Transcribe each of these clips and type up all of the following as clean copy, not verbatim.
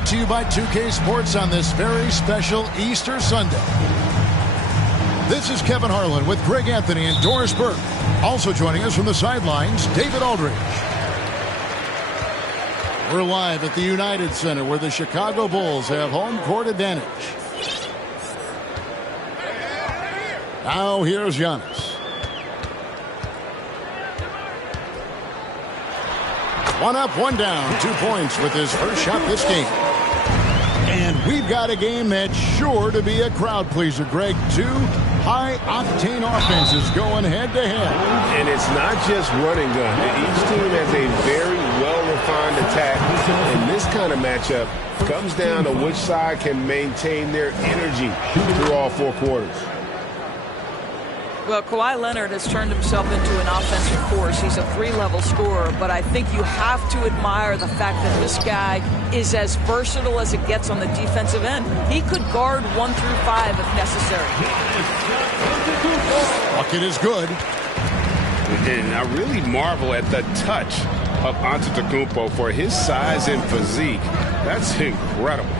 brought to you by 2K Sports on this very special Easter Sunday. This is Kevin Harlan with Greg Anthony and Doris Burke. Also joining us from the sidelines, David Aldridge. We're live at the United Center where the Chicago Bulls have home court advantage. Now here's Giannis. One up, one down, 2 points with his first shot this game. And we've got a game that's sure to be a crowd pleaser, Greg. Two high-octane offenses going head-to-head. And it's not just running gun. Each team has a very well-refined attack. And this kind of matchup comes down to which side can maintain their energy through all four quarters. Well, Kawhi Leonard has turned himself into an offensive force. He's a three-level scorer, but I think you have to admire the fact that this guy is as versatile as it gets on the defensive end. He could guard 1 through 5 if necessary. Bucket is good. And I really marvel at the touch of Antetokounmpo for his size and physique. That's incredible.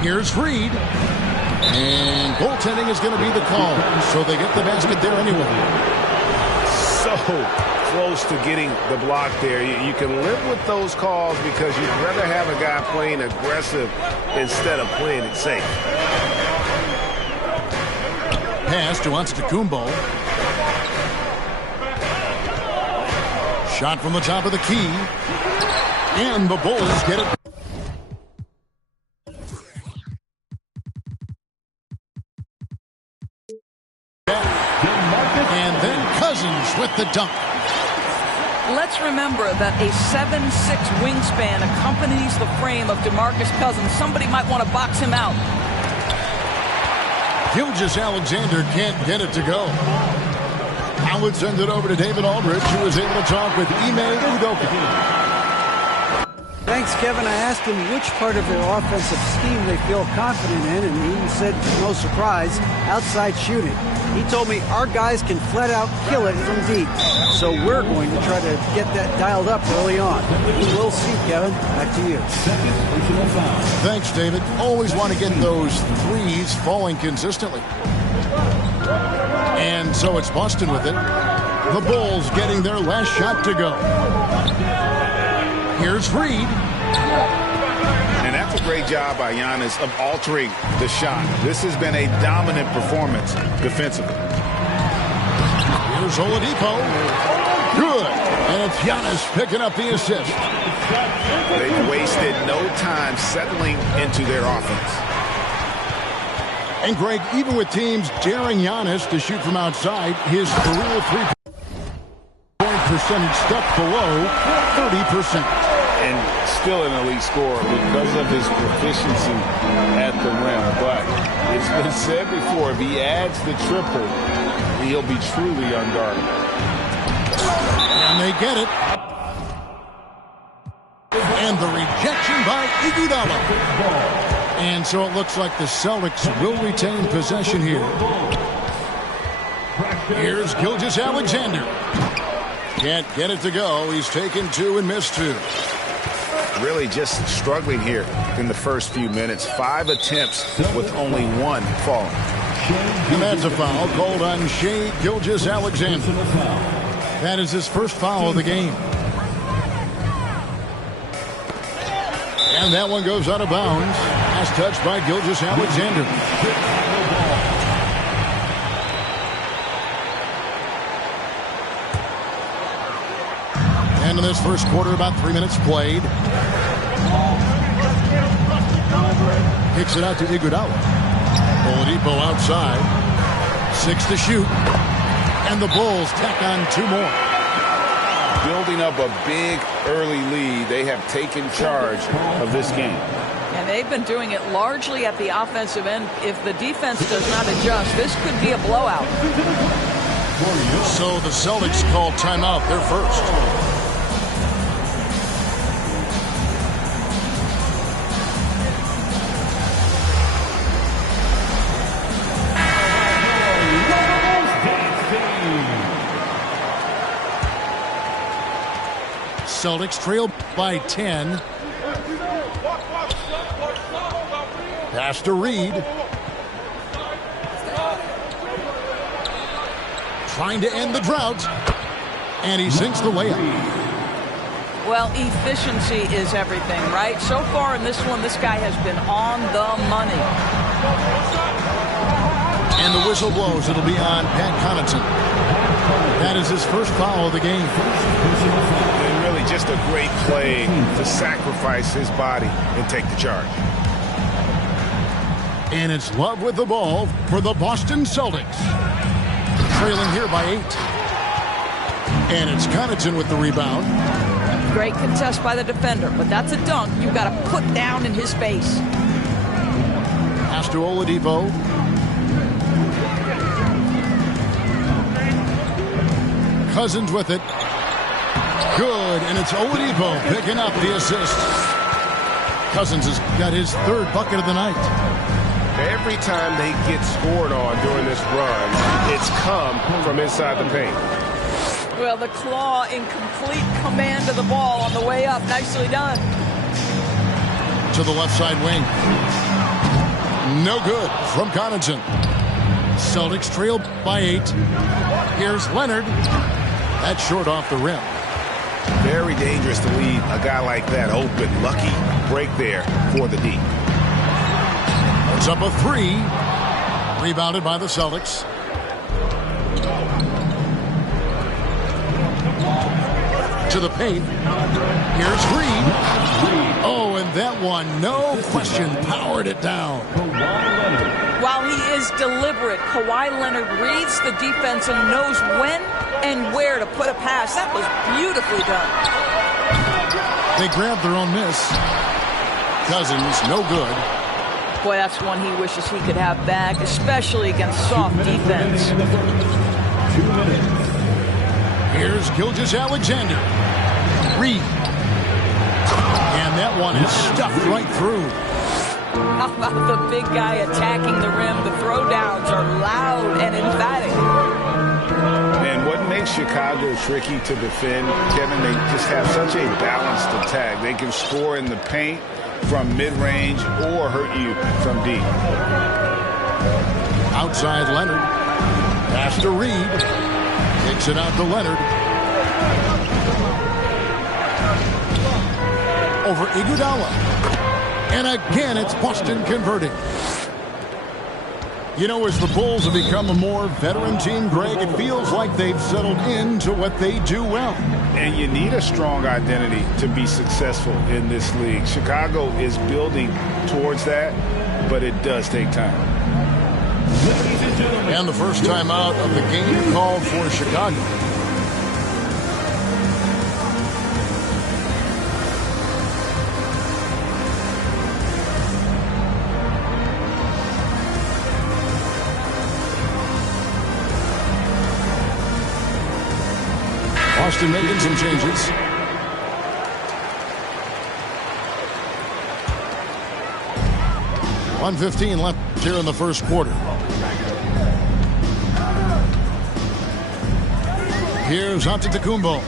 Here's Reed. And goaltending is going to be the call, so they get the basket there anyway. So close to getting the block there. You can live with those calls because you'd rather have a guy playing aggressive instead of playing it safe. Pass to Antetokounmpo. Shot from the top of the key. And the Bulls get it. And then Cousins with the dunk. Let's remember that a 7'6" wingspan accompanies the frame of DeMarcus Cousins. Somebody might want to box him out. Gilgeous-Alexander can't get it to go. I would send it over to David Aldridge, who was able to talk with Ime Udoka. Thanks, Kevin. I asked him which part of their offensive scheme they feel confident in, and he said, no surprise, outside shooting. He told me our guys can flat out kill it from deep. So we're going to try to get that dialed up early on. We'll see, Kevin. Back to you. Thanks, David. Always want to get those threes falling consistently. And so it's Boston with it. The Bulls getting their last shot to go. Here's Reed. And that's a great job by Giannis of altering the shot. This has been a dominant performance defensively. Here's Oladipo. Good. And it's Giannis picking up the assist. They've wasted no time settling into their offense. And Greg, even with teams daring Giannis to shoot from outside, his career three-point percentage stuck below 30%. And still an elite scorer because of his proficiency at the rim. But it's been said before, if he adds the triple, he'll be truly unguardable. And they get it. And the rejection by Iguodala. And so it looks like the Celtics will retain possession here. Here's Gilgeous-Alexander. Can't get it to go. He's taken two and missed two. Really just struggling here in the first few minutes. 5 attempts with only one falling. And that's a foul called on Shai Gilgeous-Alexander. That is his first foul of the game. And that one goes out of bounds. Last touch by Gilgeous-Alexander. And in this first quarter, about 3 minutes played. Kicks it out to Iguodala. Oladipo outside. 6 to shoot. And the Bulls tack on 2 more. Building up a big early lead, they have taken charge of this game. And they've been doing it largely at the offensive end. If the defense does not adjust, this could be a blowout. So the Celtics call timeout. They're first. Celtics trail by 10. Pass to Reed. Trying to end the drought. And he sinks the layup. Well, efficiency is everything, right? So far in this one, this guy has been on the money. And the whistle blows. It'll be on Pat Connaughton. That is his first foul of the game. And really just a great play to sacrifice his body and take the charge. And it's Love with the ball for the Boston Celtics. Trailing here by 8. And it's Connaughton with the rebound. Great contest by the defender, but that's a dunk you've got to put down in his face. Pass to Oladipo. Cousins with it. Good, and it's Oladipo picking up the assist. Cousins has got his 3rd bucket of the night. Every time they get scored on during this run, it's come from inside the paint. Well, the Claw in complete command of the ball on the way up. Nicely done. To the left side wing. No good from Connaughton. Celtics trail by 8. Here's Leonard. That's short off the rim. Very dangerous to leave a guy like that open. Lucky break there for the D. It's up a 3. Rebounded by the Celtics. To the paint. Here's Reed. Oh, and that one, no question, powered it down. While he is deliberate, Kawhi Leonard reads the defense and knows when and where to put a pass. That was beautifully done. They grabbed their own miss. Cousins, no good. Boy, that's one he wishes he could have back, especially against soft defense. 2 minutes. Here's Gilgeous-Alexander. Reed. And that one is stuffed right through. How about the big guy attacking the rim? The throwdowns are loud and emphatic. And what makes Chicago tricky to defend, Kevin, they just have such a balanced attack. They can score in the paint from mid-range or hurt you from deep. Outside Leonard. Pass to Reed. Kicks it out to Leonard. Over Iguodala. And again, it's Boston converting. You know, as the Bulls have become a more veteran team, Greg, it feels like they've settled into what they do well. And you need a strong identity to be successful in this league. Chicago is building towards that, but it does take time. And the first time out of the game called for Chicago. Boston making some changes. .115 left here in the first quarter. Here's Antetokounmpo.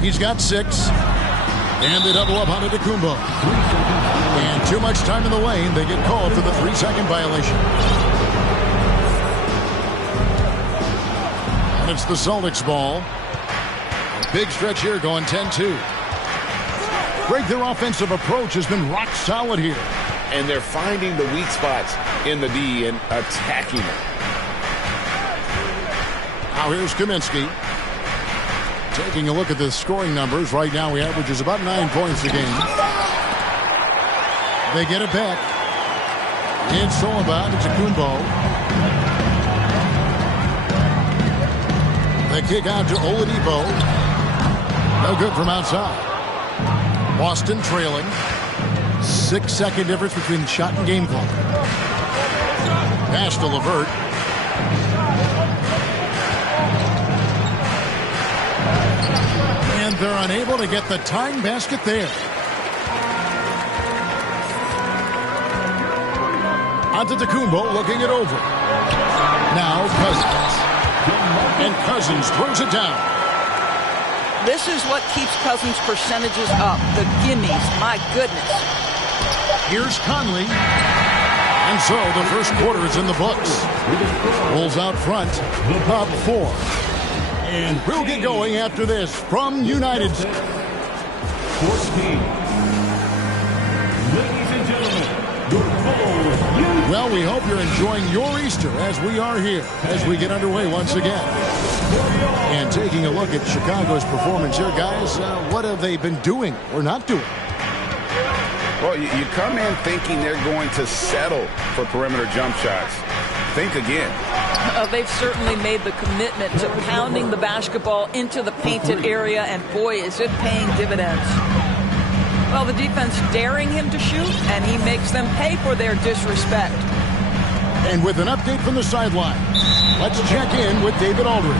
He's got 6. And they double up Antetokounmpo. And too much time in the lane. They get called for the 3-second violation. And it's the Celtics ball. Big stretch here going 10-2. Greg, their offensive approach has been rock solid here. And they're finding the weak spots in the D and attacking them. Now here's Kaminsky. Taking a look at the scoring numbers. Right now he averages about 9 points a game. They get it back. It's all about Antetokounmpo. They kick out to Oladipo. No good from outside. Boston trailing. 6-second difference between the shot and game clock. Pass to LeVert. And they're unable to get the tying basket there. Antetokounmpo looking it over. Now Cousins. And Cousins throws it down. This is what keeps Cousins' percentages up. The gimmies, my goodness. Here's Conley. And so the first quarter is in the books. Bulls out front, up 4. And we'll get going after this from United States. Sports team. Ladies and gentlemen, your Bulls. Well, we hope you're enjoying your Easter as we are here as we get underway once again. And taking a look at Chicago's performance here, guys, what have they been doing or not doing? Well, you come in thinking they're going to settle for perimeter jump shots. Think again. They've certainly made the commitment to pounding the basketball into the painted area, and boy, is it paying dividends. Well, the defense daring him to shoot, and he makes them pay for their disrespect. And with an update from the sideline, let's check in with David Aldridge.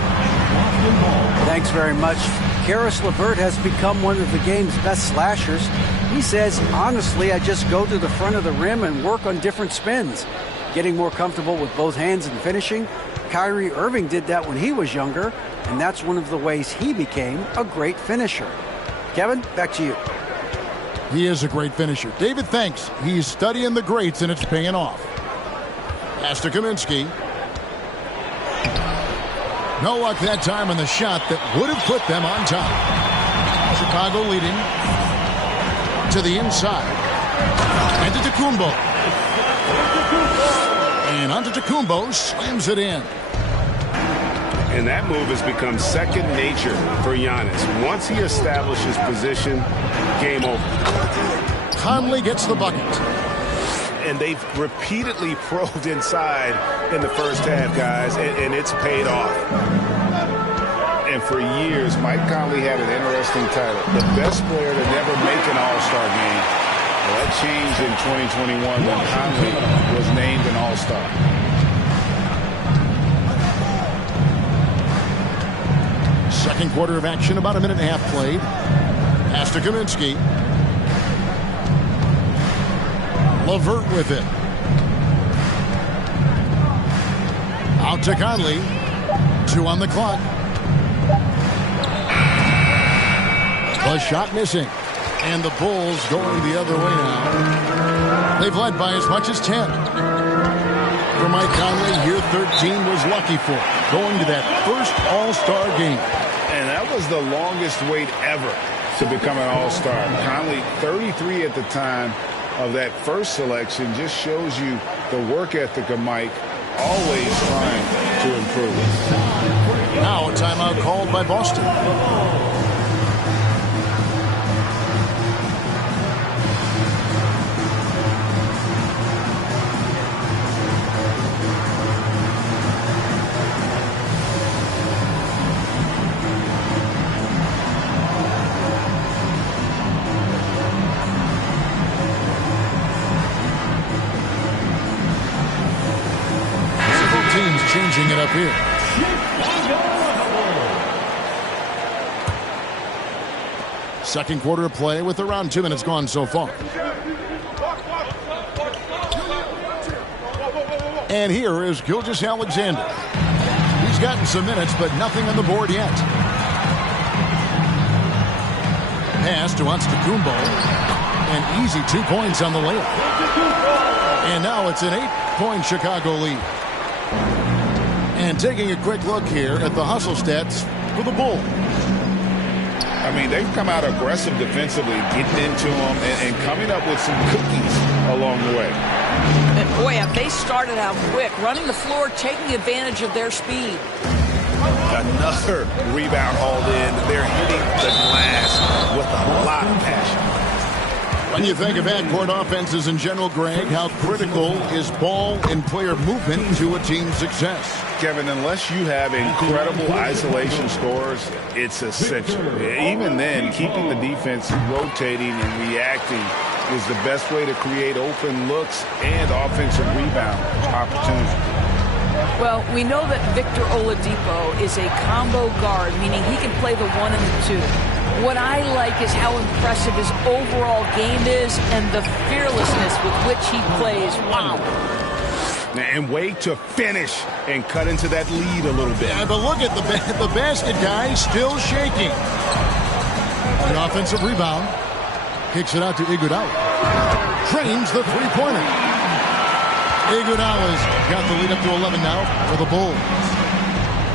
Thanks very much. Karis LeVert has become one of the game's best slashers. He says, honestly, I just go to the front of the rim and work on different spins. Getting more comfortable with both hands and finishing. Kyrie Irving did that when he was younger, and that's one of the ways he became a great finisher. Kevin, back to you. He is a great finisher. David, thanks. He's studying the greats, and it's paying off. Pass to Kaminsky. No luck that time on the shot that would have put them on top. Chicago leading to the inside. And to Antetokounmpo. And Antetokounmpo slams it in. And that move has become second nature for Giannis. Once he establishes position, game over. Conley gets the bucket. And they've repeatedly probed inside in the first half, guys, and it's paid off. And for years, Mike Conley had an interesting title. The best player to never make an All-Star game. Well, that changed in 2021 when Conley was named an All-Star. Second quarter of action, about a minute and a half played. Pass to Kaminsky. LeVert with it. Out to Conley. 2 on the clock. The shot missing. And the Bulls going the other way now. They've led by as much as 10. For Mike Conley, year 13 was lucky for him, going to that first All-Star game. And that was the longest wait ever to become an All-Star. Conley, 33 at the time of that first selection, just shows you the work ethic of Mike, always trying to improve. Now a timeout called by Boston. Changing it up here. Second quarter of play with around 2 minutes gone so far. And here is Gilgeous-Alexander. He's gotten some minutes, but nothing on the board yet. Pass to Antetokounmpo. An easy 2 points on the layup. And now it's an 8-point Chicago lead. And taking a quick look here at the hustle stats for the Bulls. I mean, they've come out aggressive defensively, getting into them and coming up with some cookies along the way. And boy, have they started out quick, running the floor, taking advantage of their speed. Another rebound hauled in. They're hitting the glass with a lot of passion. When you think of half-court offenses in general, Greg, how critical is ball and player movement to a team's success? Kevin, unless you have incredible isolation scores, it's essential. Even then, keeping the defense rotating and reacting is the best way to create open looks and offensive rebound opportunities. Well, we know that Victor Oladipo is a combo guard, meaning he can play the 1 and the 2. What I like is how impressive his overall game is and the fearlessness with which he plays. Wow. And way to finish and cut into that lead a little bit. Yeah, but look at the basket guy still shaking. An offensive rebound. Kicks it out to Iguodala. Trains the three-pointer. Iguodala's got the lead up to 11 now for the Bulls.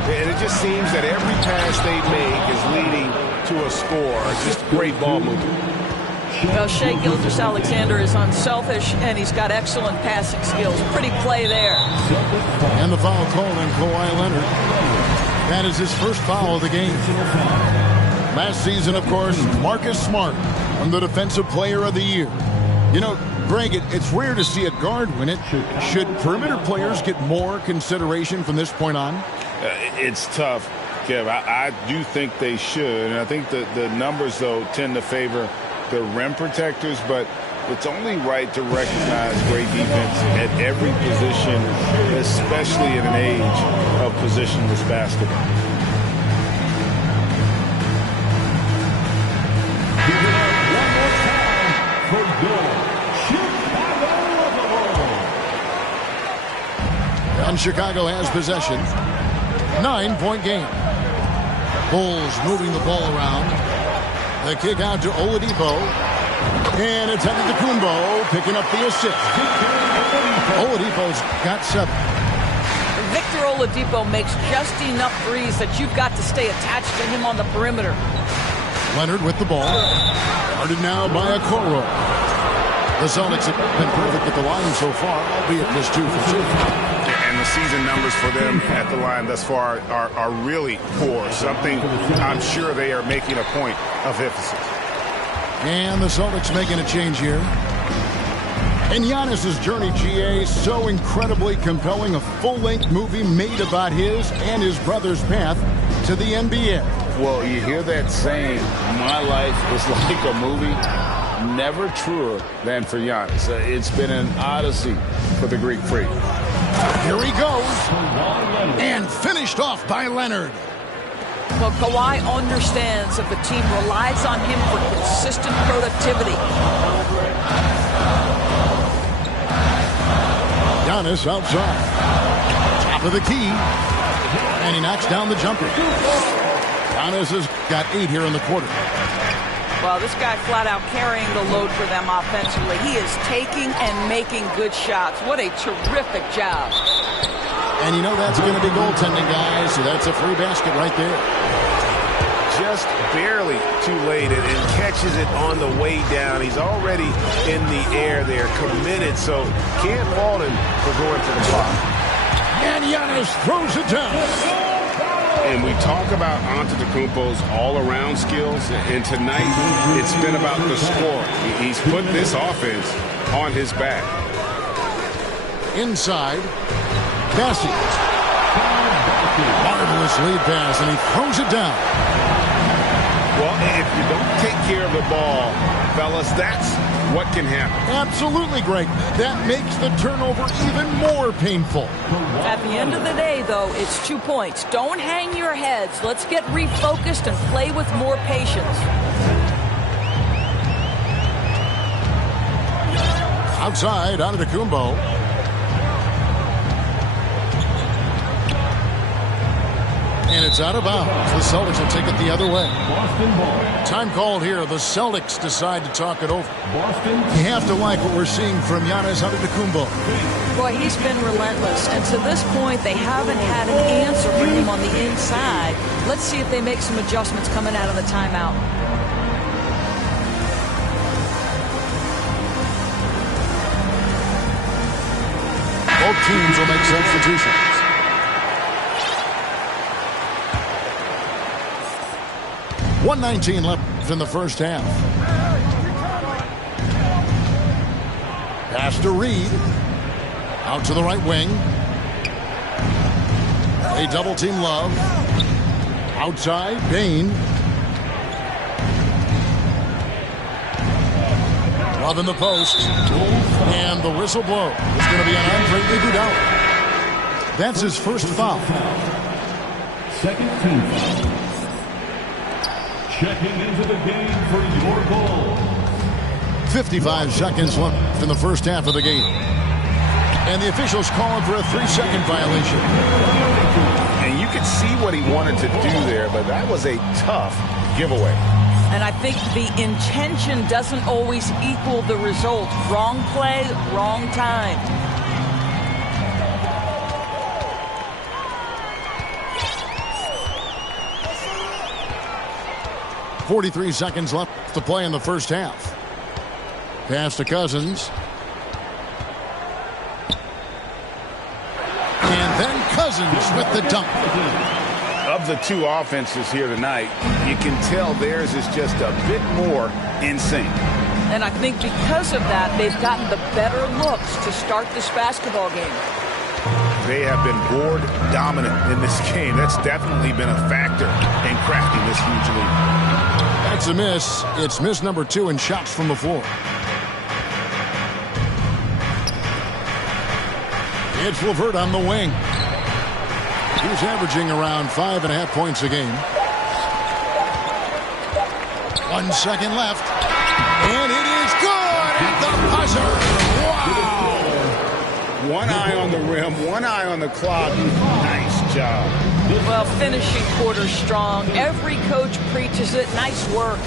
And it just seems that every pass they make is leading to a score. Just great ball movement. Well, Shai Gilgeous-Alexander is unselfish, and he's got excellent passing skills. Pretty play there. And the foul called on Kawhi Leonard. That is his first foul of the game. Last season, of course, Marcus Smart won the Defensive Player of the Year. You know, Greg, it's rare to see a guard win it. Should perimeter players get more consideration from this point on? It's tough, Kev. I do think they should. And I think the numbers, though, tend to favor the rim protectors. But it's only right to recognize great defense at every position, especially at an age of positionless basketball. And Chicago has possession. 9-point game. Bulls moving the ball around. The kick out to Oladipo. And it's Antetokounmpo picking up the assist. Oladipo's got 7. Victor Oladipo makes just enough threes that you've got to stay attached to him on the perimeter. Leonard with the ball. Guarded now by Okoro. The Celtics have been perfect at the line so far, albeit just 2 for 2. And the season numbers for them at the line thus far are really poor. Something I'm sure they are making a point of emphasis. And the Celtics making a change here. And Giannis's journey, GA, so incredibly compelling. A full-length movie made about his and his brother's path to the NBA. Well, you hear that saying, my life is like a movie. Never truer than for Giannis. It's been an odyssey for the Greek freak. Here he goes. And finished off by Leonard. Well, Kawhi understands that the team relies on him for consistent productivity. Giannis outside. Top of the key. And he knocks down the jumper. Giannis has got 8 here in the quarter. Well, this guy flat out carrying the load for them offensively. He is taking and making good shots. What a terrific job. And you know that's going to be goaltending, guys, so that's a free basket right there. Just barely too late and catches it on the way down. He's already in the air there, committed, so can't fault him for going for the block. And Giannis throws it down. And we talk about Antetokounmpo's all-around skills, and tonight it's been about the score. He's put this offense on his back. Inside, Bassi. Marvelous lead pass, and he throws it down. Well, if you don't take care of the ball, fellas, that's what can happen. Absolutely, Greg. That makes the turnover even more painful. At the end of the day, though, it's 2 points. Don't hang your heads. Let's get refocused and play with more patience. Outside, Antetokounmpo. And it's out of bounds. The Celtics will take it the other way. Time called here. The Celtics decide to talk it over. You have to like what we're seeing from Giannis Antetokounmpo. Boy, he's been relentless. And to this point, they haven't had an answer for him on the inside. Let's see if they make some adjustments coming out of the timeout. Both teams will make substitutions. .119 left in the first half. Pass to Reed. Out to the right wing. They double team Love. Outside, Bain. Love in the post. And the whistle blow is going to be on Andre Iguodala. That's his first foul. Second team foul. Checking into the game for your goal. 55 seconds left in the first half of the game. And the officials calling for a 3-second violation. And you could see what he wanted to do there, but that was a tough giveaway. And I think the intention doesn't always equal the result. Wrong play, wrong time. 43 seconds left to play in the first half. Pass to Cousins. And then Cousins with the dunk. Of the two offenses here tonight, you can tell theirs is just a bit more in sync. And I think because of that, they've gotten the better looks to start this basketball game. They have been board dominant in this game. That's definitely been a factor in crafting this huge lead. That's a miss. It's miss number 2 in shots from the floor. It's LeVert on the wing. He's averaging around 5.5 points a game. 1 second left. And it is good at the buzzer. Wow. One eye on the rim, one eye on the clock. Nice job. Well, finishing quarter strong. Every coach preaches it. Nice work.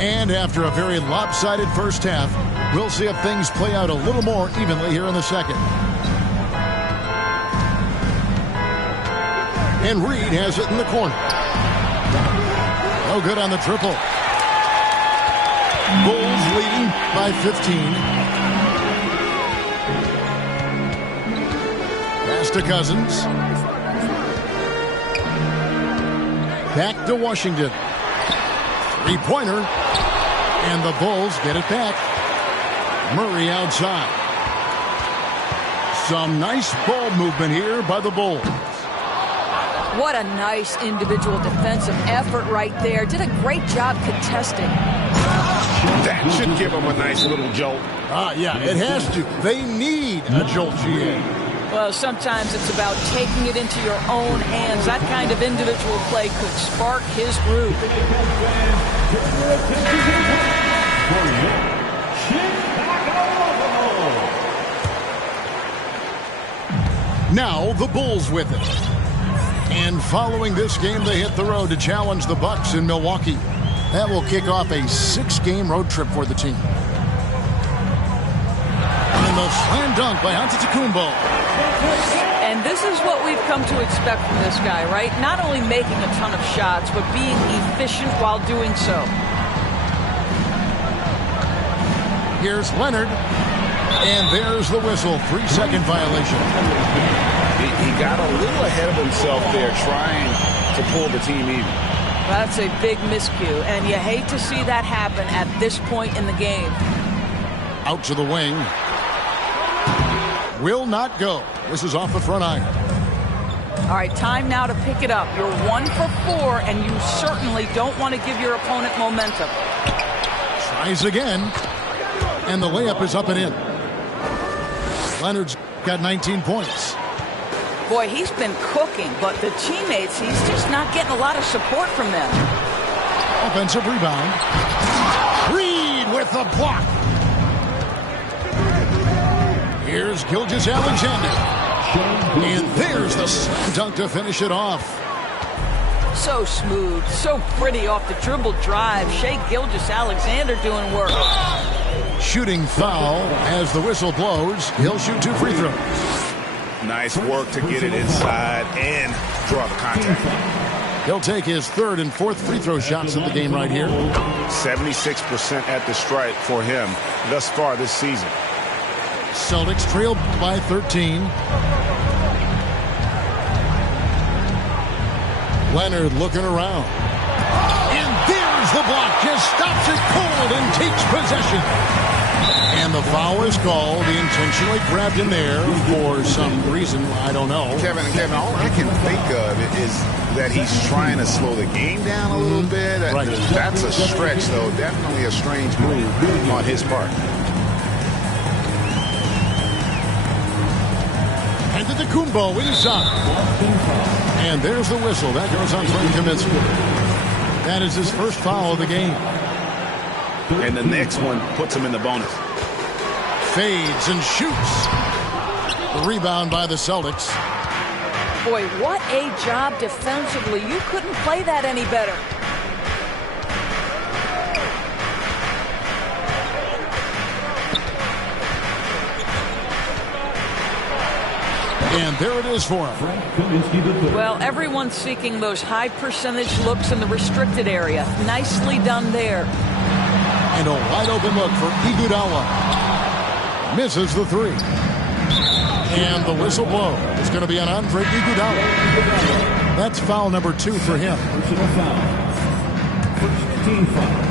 And after a very lopsided first half, we'll see if things play out a little more evenly here in the second. And Reed has it in the corner. No good on the triple. Bulls leading by 15. Pass to Cousins. Back to Washington. Three-pointer. And the Bulls get it back. Murray outside. Some nice ball movement here by the Bulls. What a nice individual defensive effort right there. Did a great job contesting. That should give them a nice little jolt. Yeah, it has to. They need a jolt, GA. Well, sometimes it's about taking it into your own hands. That kind of individual play could spark his groove. Now the Bulls with it. And following this game, they hit the road to challenge the Bucks in Milwaukee. That will kick off a 6-game road trip for the team. And the slam dunk by Antetokounmpo. And this is what we've come to expect from this guy, right? Not only making a ton of shots, but being efficient while doing so. Here's Leonard. And there's the whistle. 3-second violation. He got a little ahead of himself there trying to pull the team even. That's a big miscue, and you hate to see that happen at this point in the game. Out to the wing. Will not go. This is off the front iron. All right, time now to pick it up. You're 1 for 4, and you certainly don't want to give your opponent momentum. Tries again. And the layup is up and in. Leonard's got 19 points. Boy, he's been cooking, but the teammates, he's just not getting a lot of support from them. Offensive rebound. Reed with the block. Here's Gilgeous-Alexander. And there's the slam dunk to finish it off. So smooth, so pretty off the dribble drive. Shai Gilgeous-Alexander doing work. Shooting foul as the whistle blows. He'll shoot 2 free throws. Nice work to get it inside and draw the contact. He'll take his 3rd and 4th free throw shots of the game right here. 76% at the stripe for him thus far this season. Celtics trail by 13. Leonard looking around. And there's the block. Just stops it cold and takes possession. And the foul is called. He intentionally grabbed him there for some reason. I don't know. Kevin, all I can think of is that he's trying to slow the game down a little bit. Right. That's a stretch, though. Definitely a strange move on his part. Antetokounmpo inside. And there's the whistle. That goes on Frank Kaminsky. That is his first foul of the game. And the next one puts him in the bonus. Fades and shoots. The rebound by the Celtics. Boy, what a job defensively. You couldn't play that any better. And there it is for him. Well, everyone's seeking those high percentage looks in the restricted area. Nicely done there. And a wide open look for Iguodala. Misses the three. And the whistle blow is going to be on Andre Iguodala. That's foul number 2 for him. Personal foul. First team foul.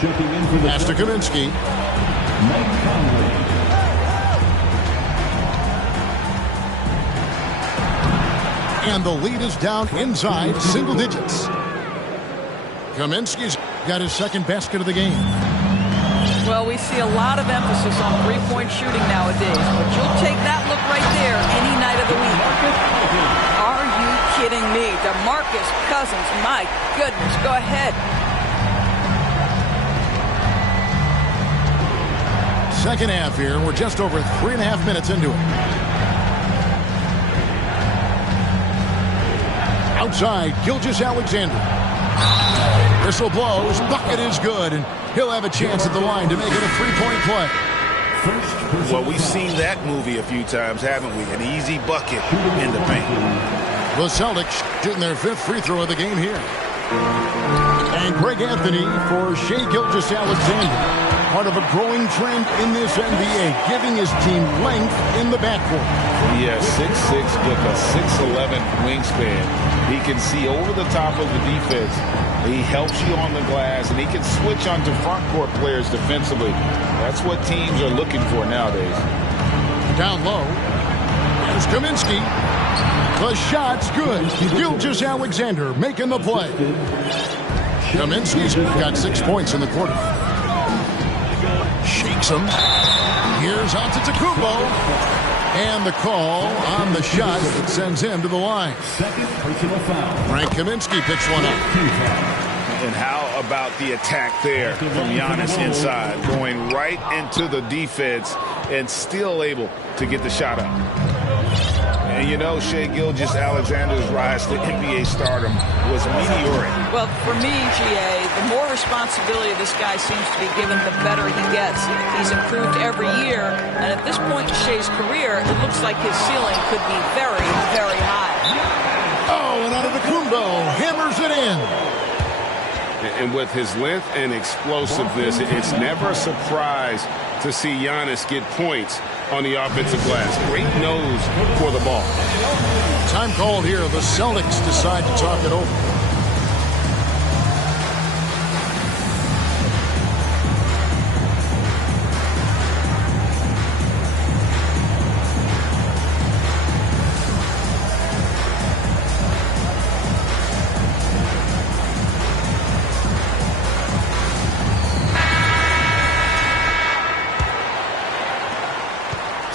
Checking in for the Pass to Kaminsky. Mike Conley. And the lead is down inside single digits. Kaminsky's got his second basket of the game. Well, we see a lot of emphasis on three-point shooting nowadays, but you'll take that look right there any night of the week. Are you kidding me? DeMarcus Cousins, my goodness, go ahead. Second half here, we're just over 3.5 minutes into it. Outside, Gilgeous-Alexander. Whistle blows, bucket is good, and he'll have a chance at the line to make it a three-point play. Well, we've seen that movie a few times, haven't we? An easy bucket in the paint. The Celtics shooting their 5th free throw of the game here. And Greg Anthony for Shai Gilgeous-Alexander. Part of a growing trend in this NBA, giving his team length in the backcourt. He has 6'6" with a 6'11" wingspan. He can see over the top of the defense. He helps you on the glass, and he can switch onto front court players defensively. That's what teams are looking for nowadays. Down low. Here's Kaminsky. The shot's good. Gilgeous-Alexander making the play. Kaminsky's got 6 points in the quarter. Shakes him. Here's Antetokounmpo. And the call on the shot that sends him to the line. Second personal foul. Frank Kaminsky picks one up. And how about the attack there from Giannis inside, going right into the defense and still able to get the shot up. And you know, Shai Gilgeous-Alexander's rise to NBA stardom was meteoric. Well, for me, GA, the more responsibility this guy seems to be given, the better he gets. He's improved every year, and at this point in Shai's career, it looks like his ceiling could be very, very high. Oh, and Antetokounmpo hammers it in. And with his length and explosiveness, it's never a surprise to see Giannis get points on the offensive glass. Great nose for the ball. Time called here. The Celtics decide to talk it over.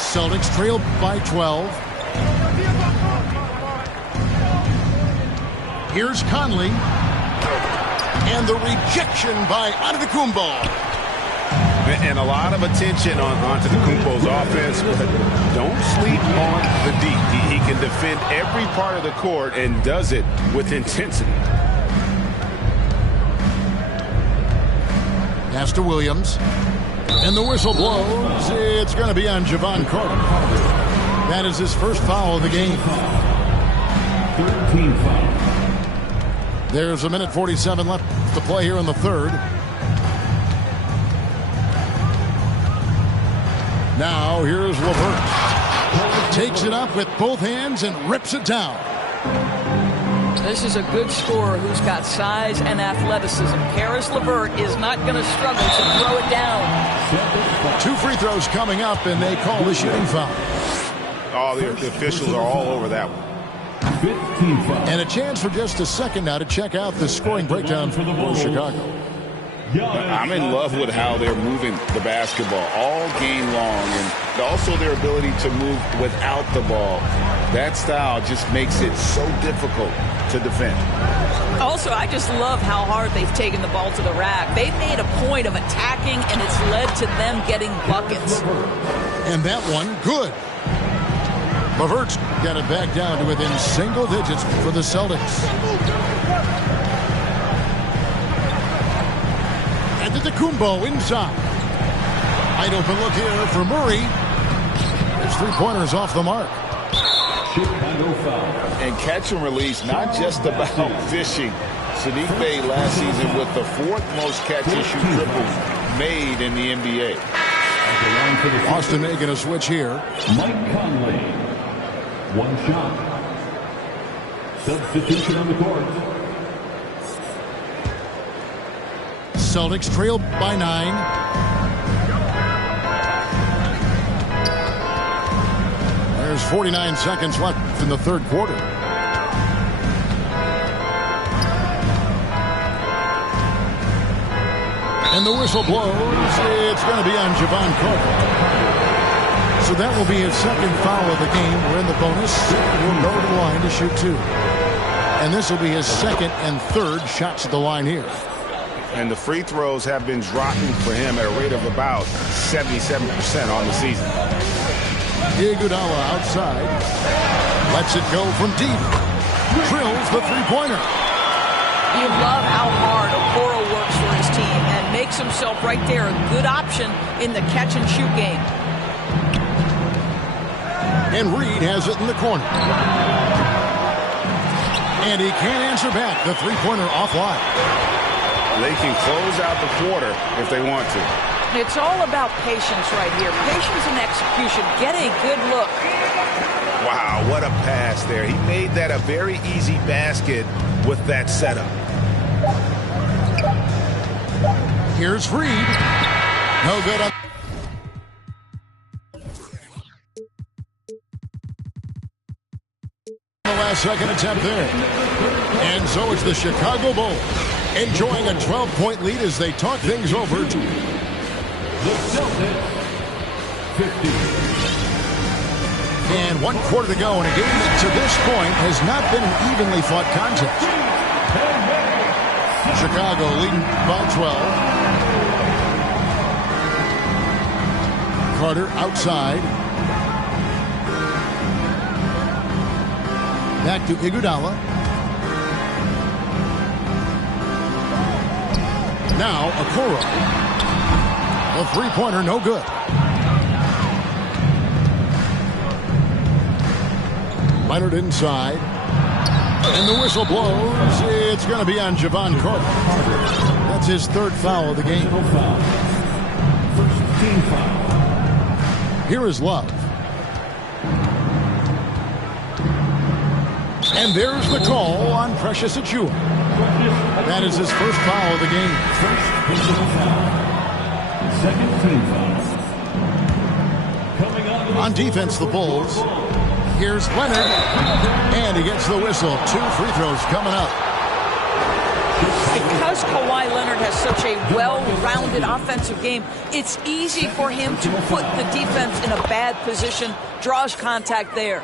Celtics trail by 12. Here's Conley. And the rejection by Antetokounmpo. And a lot of attention on Antetokounmpo's offense, but don't sleep on the deep. He can defend every part of the court and does it with intensity. Pass to Williams. And the whistle blows. It's going to be on Javon Carter. That is his first foul of the game. 13 foul. There's a minute 47 left to play here in the third. Now here's LeVert. Takes it up with both hands and rips it down. This is a good scorer who's got size and athleticism. Karis LeVert is not going to struggle to throw it down. 2 free throws coming up, and they call the shooting foul. Oh, the officials are all over that one. 15 foul. And a chance for just a second now to check out the scoring breakdown for Chicago. I'm in love with how they're moving the basketball all game long, and also their ability to move without the ball. That style just makes it so difficult to defend. Also, I just love how hard they've taken the ball to the rack. They've made a point of attacking, and it's led to them getting buckets. And that one, good. LeVert's got it back down to within single digits for the Celtics. Antetokounmpo inside. Wide open look here for Murray. His three-pointers off the mark. Chicago foul. And catch and release, not just about fishing. Sadiq made last season with the fourth most catch-and-shoot triples made in the NBA. Austin making a switch here. Mike Conley. One shot. Substitution on the court. Celtics trail by 9. There's 49 seconds left in the third quarter. And the whistle blows. It's going to be on Javon Carter. So that will be his second foul of the game. We're in the bonus. We'll go to the line to shoot 2. And this will be his second and third shots at the line here. And the free throws have been dropping for him at a rate of about 77% on the season. Iguodala outside. Lets it go from deep. Drills the three-pointer. You love how hard Okoro works for his team and makes himself right there a good option in the catch-and-shoot game. And Reed has it in the corner. And he can't answer back. The three-pointer offline. They can close out the quarter if they want to. It's all about patience right here. Patience and execution. Get a good look. Wow, what a pass there. He made that a very easy basket with that setup. Here's Reed. No good on the last second attempt there. And so it's the Chicago Bulls enjoying a 12-point lead as they talk things over to The Celtics, 50. And 1 quarter to go in a game that to this point has not been an evenly fought contest. Chicago leading by 12. Carter outside. Back to Iguodala. Now Okoro. A three-pointer, no good. Leonard inside. And the whistle blows. It's going to be on Javon Carter. That's his third foul of the game. First team foul. Here is Love. And there's the call on Precious Achiuwa. That is his first foul of the game. First personal foul. Second team foul. Coming up On defense, the Bulls. Here's Leonard. And he gets the whistle. 2 free throws coming up. Because Kawhi Leonard has such a well-rounded offensive game, it's easy for him to put the defense in a bad position, draws contact there.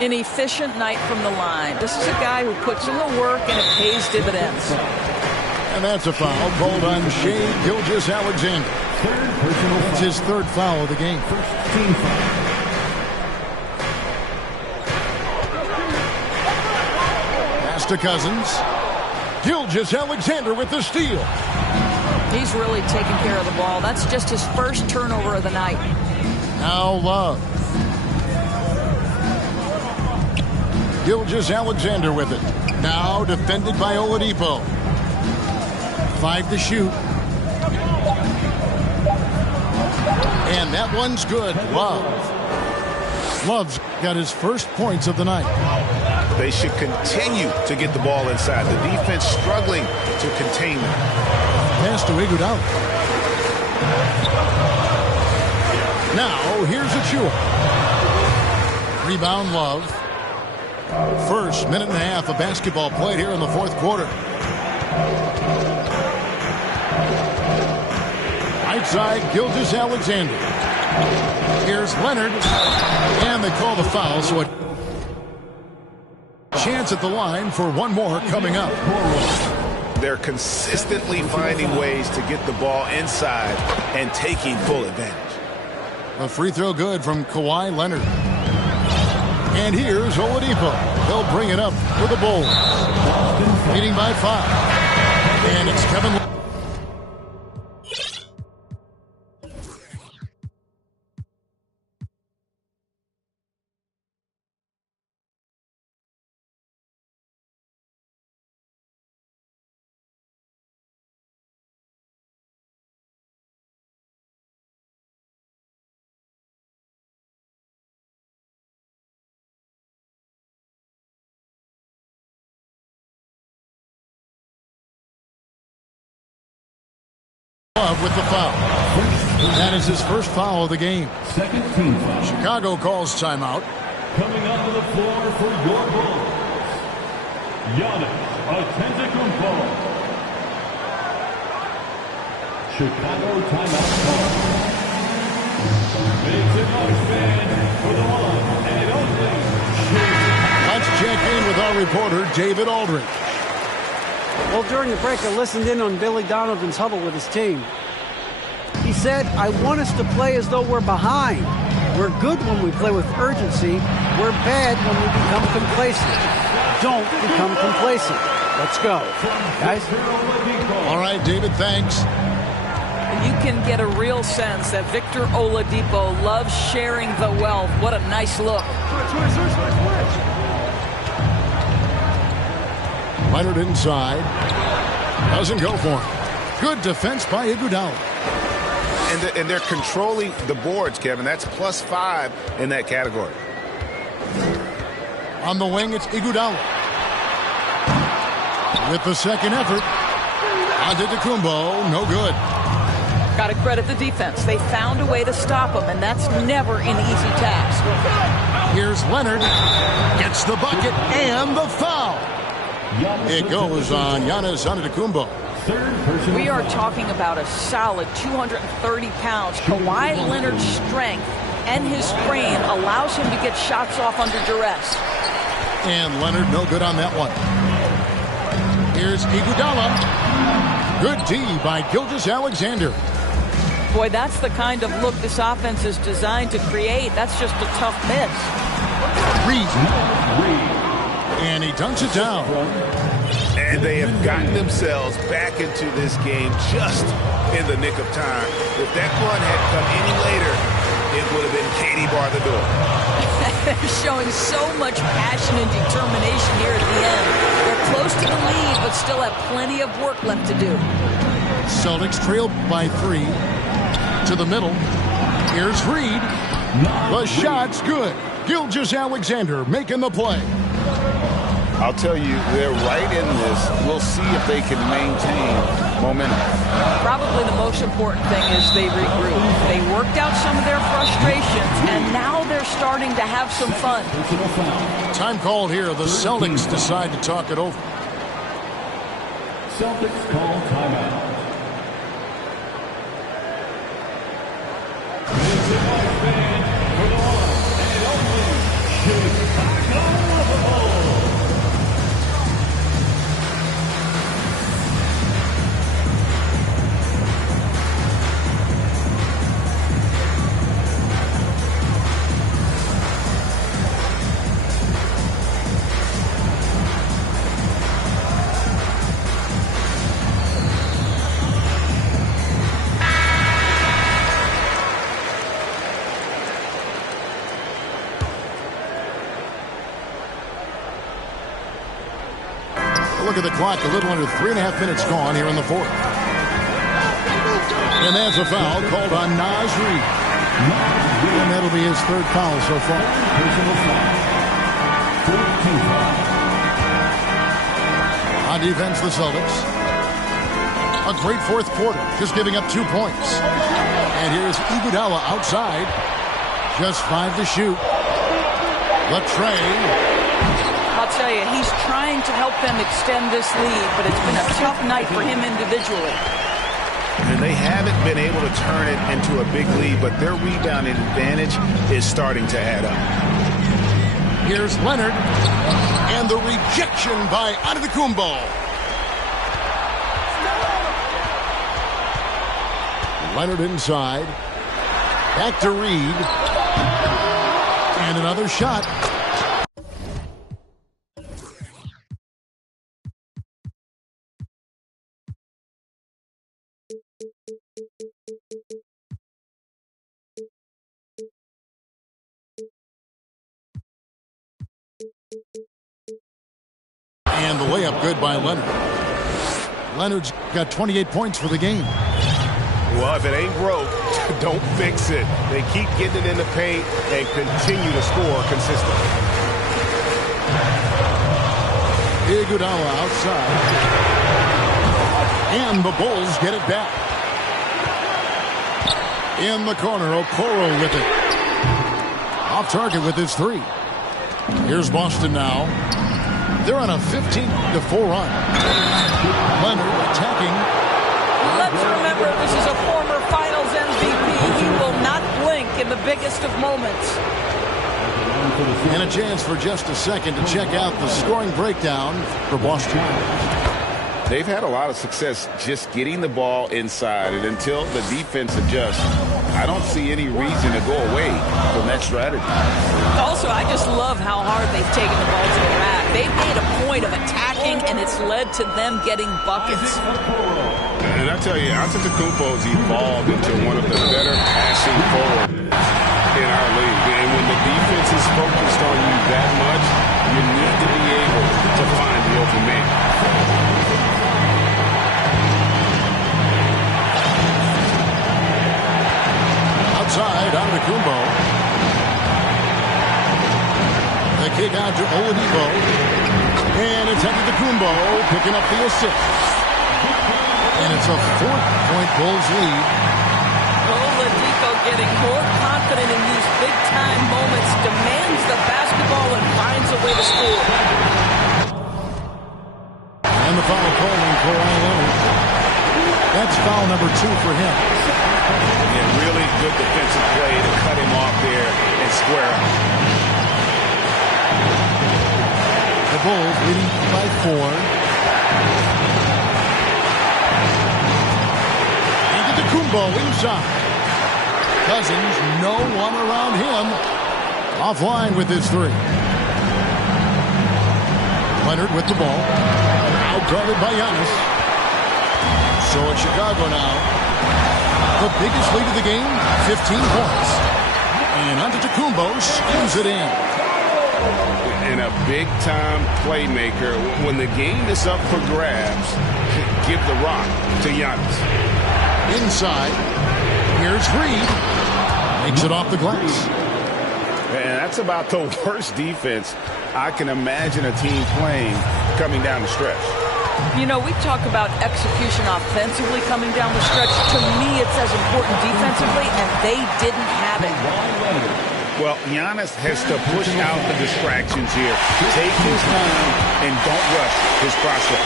An efficient night from the line. This is a guy who puts in the work and it pays dividends. And that's a foul called on Shai Gilgeous-Alexander. That's his third foul of the game. First team foul. Pass to Cousins. Gilgeous-Alexander with the steal. He's really taking care of the ball. That's just his first turnover of the night. Now Love. Gilgeous-Alexander with it. Now defended by Oladipo. 5 to shoot. And that one's good. Love. Love's got his first points of the night. They should continue to get the ball inside. The defense struggling to contain them. Pass to Iguodala. Now, here's Achiuwa. Rebound Love. First minute and a half of basketball played here in the fourth quarter. Right side, Gilgeous-Alexander. Here's Leonard. And they call the foul, so a chance at the line for one more coming up. They're consistently finding ways to get the ball inside and taking full advantage. A free throw good from Kawhi Leonard. And here's Oladipo. He'll bring it up for the Bulls. Leading by 5. And it's Kevin. with the foul. That is his first foul of the game. Second team foul. Chicago calls timeout. Coming onto the floor for your Bulls, Giannis Antetokounmpo. Chicago timeout call. Makes a noise fan for the one and only. Let's check in with our reporter, David Aldridge. Well, during the break, I listened in on Billy Donovan's huddle with his team. He said, I want us to play as though we're behind. We're good when we play with urgency. We're bad when we become complacent. Don't become complacent. Let's go, guys. All right, David, thanks. You can get a real sense that Victor Oladipo loves sharing the wealth. What a nice look. Leonard inside. Doesn't go for him. Good defense by Iguodala. And they're controlling the boards, Kevin. That's +5 in that category. On the wing, it's Iguodala. With the second effort, Antetokounmpo, no good. Got to credit the defense. They found a way to stop him, and that's never an easy task. Here's Leonard. Gets the bucket and the foul. It goes on Giannis Antetokounmpo. We are talking about a solid 230 pounds. Kawhi Leonard's strength and his frame allows him to get shots off under duress. And Leonard no good on that one. Here's Iguodala. Good D by Gilgeous-Alexander. Boy, that's the kind of look this offense is designed to create. That's just a tough miss. Reed. And he dunks it down. And they have gotten themselves back into this game just in the nick of time. If that run had come any later, it would have been Katie bar the door. They're showing so much passion and determination here at the end. They're close to the lead, but still have plenty of work left to do. Celtics trail by 3. To the middle. Here's Reed. The shot's good. Gilgeous-Alexander making the play. I'll tell you, they're right in this. We'll see if they can maintain momentum. Probably the most important thing is they regroup. They worked out some of their frustrations, and now they're starting to have some fun. Time called here. The Celtics decide to talk it over. Celtics call timeout. Makes a noise fan for the one and only Chicago Bulls. Look at the clock, a little under 3.5 minutes gone here in the fourth. And that's a foul called on Naz Reid. And that'll be his third foul so far. On defense, the Celtics. A great fourth quarter, just giving up 2 points. And here's Iguodala outside. Just 5 to shoot. Latrey. I'll tell you, he's trying to help them extend this lead, but it's been a tough night for him individually. And they haven't been able to turn it into a big lead, but their rebounding advantage is starting to add up. Here's Leonard. And the rejection by Antetokounmpo. Leonard inside. Back to Reed. And another shot. And the layup good by Leonard. Leonard's got 28 points for the game. Well, if it ain't broke, don't fix it. They keep getting it in the paint and continue to score consistently. Iguodala outside. And the Bulls get it back. In the corner, Okoro with it. Off target with his three. Here's Boston now. They're on a 15-4 run. Leonard attacking. Let's remember this is a former Finals MVP. He will not blink in the biggest of moments. And a chance for just a second to check out the scoring breakdown for Boston. They've had a lot of success just getting the ball inside, and until the defense adjusts, I don't see any reason to go away from that strategy. Also, I just love how hard they've taken the ball to the rack. They've made a point of attacking, and it's led to them getting buckets. And I tell you, Antetokounmpo's evolved into one of the better passing forwards in our league. And when the defense is focused on you that much, you need to be able to find the open man. Outside, Antetokounmpo. The kick out to Oladipo. And it's Antetokounmpo picking up the assist. And it's a 4-point Bulls lead. Oladipo getting more confident in these big-time moments, demands the basketball and finds a way to score. And the foul call on Kawhi Leonard. That's foul number 2 for him. Yeah, really good defensive play to cut him off there and square up. The Bulls leading by 4. Antetokounmpo inside. Cousins, no one around him. Offline with his 3. Leonard with the ball. Out guarded by Giannis. So it's Chicago now. The biggest lead of the game, 15 points. And Antetokounmpo skins it in. And a big-time playmaker. When the game is up for grabs, give the rock to Giannis. Inside, here's Reed. Makes it off the glass. And that's about the worst defense I can imagine a team playing coming down the stretch. You know, we talk about execution offensively coming down the stretch. To me, it's as important defensively, and they didn't have it. Well, Giannis has to push out the distractions here. Take his time and don't rush his process.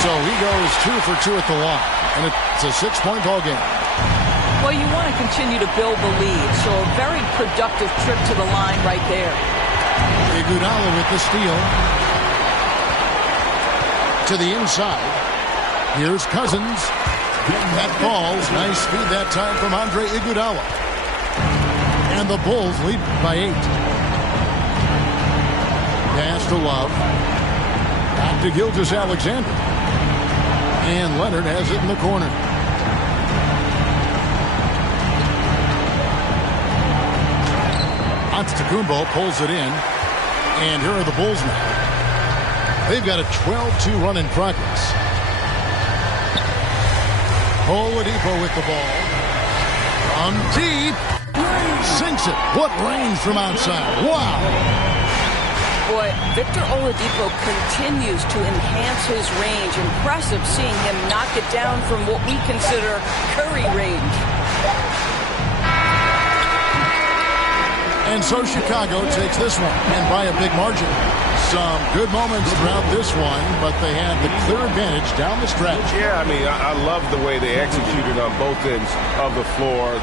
So he goes 2 for 2 at the line, and it's a 6-point ball game. Well, you want to continue to build the lead, so a very productive trip to the line right there. Iguodala with the steal. To the inside. Here's Cousins. That falls. Nice speed that time from Andre Iguodala. And the Bulls lead by 8. Pass to Love. Back to Gilgeous-Alexander. And Leonard has it in the corner. Antetokounmpo pulls it in. And here are the Bulls now. They've got a 12-2 run in progress. Oladipo with the ball. From deep. Sinks it. What range from outside. Wow. Boy, Victor Oladipo continues to enhance his range. Impressive seeing him knock it down from what we consider Curry range. And so Chicago takes this one, and by a big margin. Some good moments throughout this one, but they had the clear advantage down the stretch. Yeah, I mean, I love the way they executed on both ends of the floor.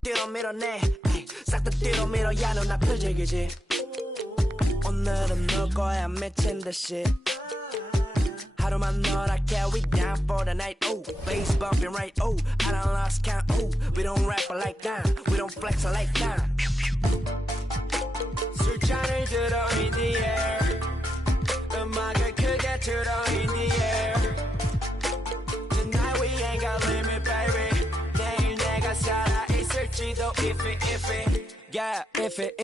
뒤로 밀어내 싹 다 뒤로 밀어야 눈 표적이지 오늘은 널 거야 미친 듯이 하루만 너랄게 we down for the night. Oh, bass bumping right. Oh, I done lost count. Oh, we don't rap like that. We don't flex like that. 술잔을 들어 in the air. 음악을 크게 틀어 in the air. Tonight we ain't got limit, baby. 내일 내가 살아 있을지도 if it, yeah, if it.